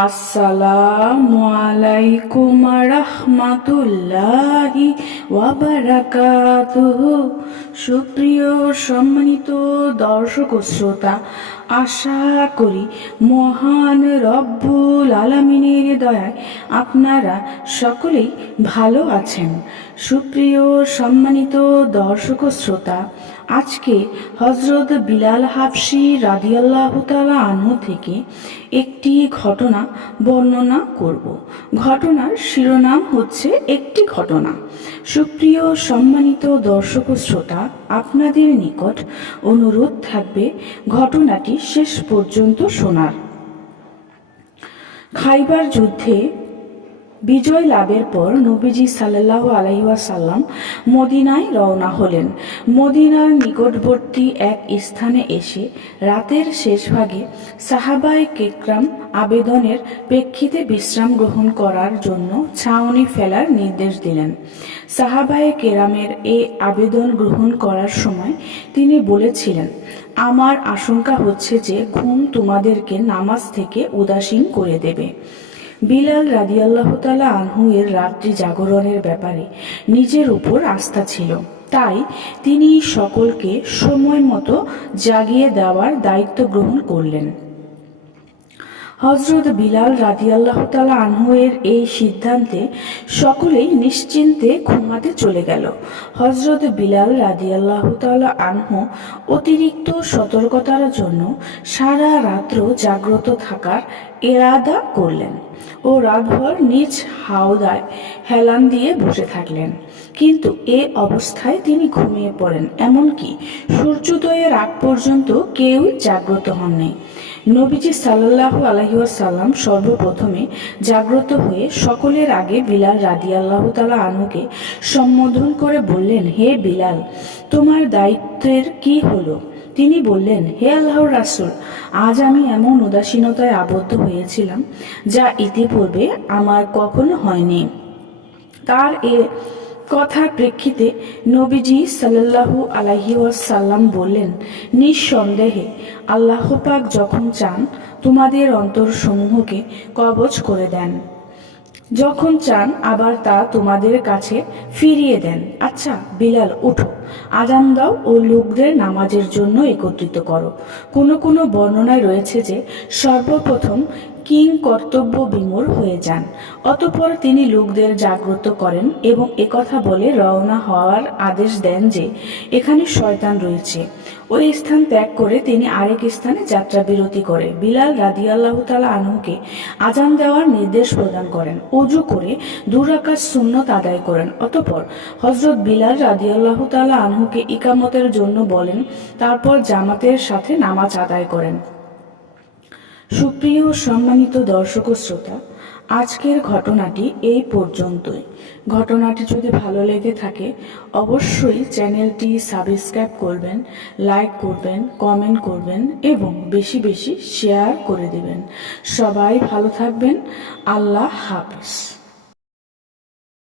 আসসালামু আলাইকুম রাহমাতুল্লাহি ওয়া বারাকাতুহু। সুপ্রিয় সম্মানিত দর্শক ও শ্রোতা, আশা করি মহান রব্বুল আলামিনের দয়ায় আপনারা সকলেই ভালো আছেন। সুপ্রিয় সম্মানিত দর্শক ও শ্রোতা, আজকে হজরত বিলাল হাবশী রাদিয়াল্লাহু তাআলা আনহু থেকে একটি ঘটনা বর্ণনা করব। ঘটনার শিরোনাম হচ্ছে একটি ঘটনা। সুপ্রিয় সম্মানিত দর্শক ও শ্রোতা, আপনাদের নিকট অনুরোধ থাকবে ঘটনাটি শেষ পর্যন্ত শোনার। খাইবার যুদ্ধে বিজয় লাভের পর নবীজি সাল্লাল্লাহু আলাইহি ওয়াসাল্লাম মদিনায় রওনা হলেন। মদিনার নিকটবর্তী এক স্থানে এসে রাতের শেষভাগে সাহাবায়ে কেরাম আবেদনের প্রেক্ষিতে বিশ্রাম গ্রহণ করার জন্য ছাউনি ফেলার নির্দেশ দিলেন। সাহাবায়ে কেরামের এ আবেদন গ্রহণ করার সময় তিনি বলেছিলেন, আমার আশঙ্কা হচ্ছে যে ঘুম তোমাদেরকে নামাজ থেকে উদাসীন করে দেবে। বিলাল রাদিয়াল্লাহু তাআলা আনহু এর রাত্রি জাগরণের ব্যাপারে নিজের উপর আস্থা ছিল, তাই তিনি সকলকে সময় মতো জাগিয়ে দেওয়ার দায়িত্ব গ্রহণ করলেন। হযরত বিলাল রাদিয়াল্লাহু তাআলা আনহু এর এই সিদ্ধান্তে সকলেই নিশ্চিন্তে ঘুমাতে চলে গেল। হযরত বিলাল রাদিয়াল্লাহু তাআলা আনহু অতিরিক্ত সতর্কতার জন্য সারা রাত্র জাগ্রত থাকার ইরাদা করলেন ও রাতভর নিজ হাওদায় হেলান দিয়ে বসে থাকলেন। কিন্তু এ অবস্থায় তিনি ঘুমিয়ে পড়েন, এমনকি সূর্যোদয়ের আগ পর্যন্ত কেউই জাগ্রত হননি। নবীজি সাল্লাল্লাহু আলাইহি ওয়াসাল্লাম সর্বপ্রথমে জাগ্রত হয়ে সকলের আগে বিলাল রাদিয়াল্লাহু তাআলা আনহুকে সম্বোধন করে বললেন, হে বিলাল, তোমার দায়িত্বের কি হলো? তিনি বললেন, হে আল্লাহর রাসূল, আজ আমি এমন উদাসীনতায় আবদ্ধ হয়েছিলাম যা ইতিপূর্বে আমার কখনো হয়নি। তার এ কথার প্রেক্ষিতে নবীজি সাল্লাল্লাহু আলাইহি ওয়াসাল্লাম বললেন, নিঃসন্দেহে আল্লাহ পাক যখন চান তোমাদের অন্তরসমূহকে কবজ করে দেন, যখন চান আবার তা তোমাদের কাছে ফিরিয়ে দেন। আচ্ছা বিলাল, উঠো, আজান দাও ও লোকদের নামাজের জন্য একত্রিত করো। কোনো বর্ণনায় রয়েছে যে সর্বপ্রথম কিং কর্তব্য বিমূঢ় হয়ে যান, অতঃপর তিনি লোকদের জাগ্রত করেন এবং একথা বলে রওনা হওয়ার আদেশ দেন যে এখানে শয়তান রয়েছে। ওই স্থান ত্যাগ করে তিনি আরেক স্থানে যাত্রা বিরতি করে বিলাল রাদিয়াল্লাহু তাআলা আনহুকে আজান দেওয়ার নির্দেশ প্রদান করেন। ওযু করে 2 রাকাত সুন্নত আদায় করেন। অতঃপর হযরত বিলাল রাদিয়াল্লাহু তাআলা আনহুকে ইকামতের জন্য বলেন, তারপর জামাতের সাথে নামাজ আদায় করেন। সুপ্রিয় সম্মানিত দর্শক ও শ্রোতা, আজকের ঘটনাটি এই পর্যন্তই। ঘটনাটি যদি ভালো লেগে থাকে অবশ্যই চ্যানেলটি সাবস্ক্রাইব করবেন, লাইক করবেন, কমেন্ট করবেন এবং বেশি বেশি শেয়ার করে দেবেন। সবাই ভালো থাকবেন। আল্লাহ হাফেজ।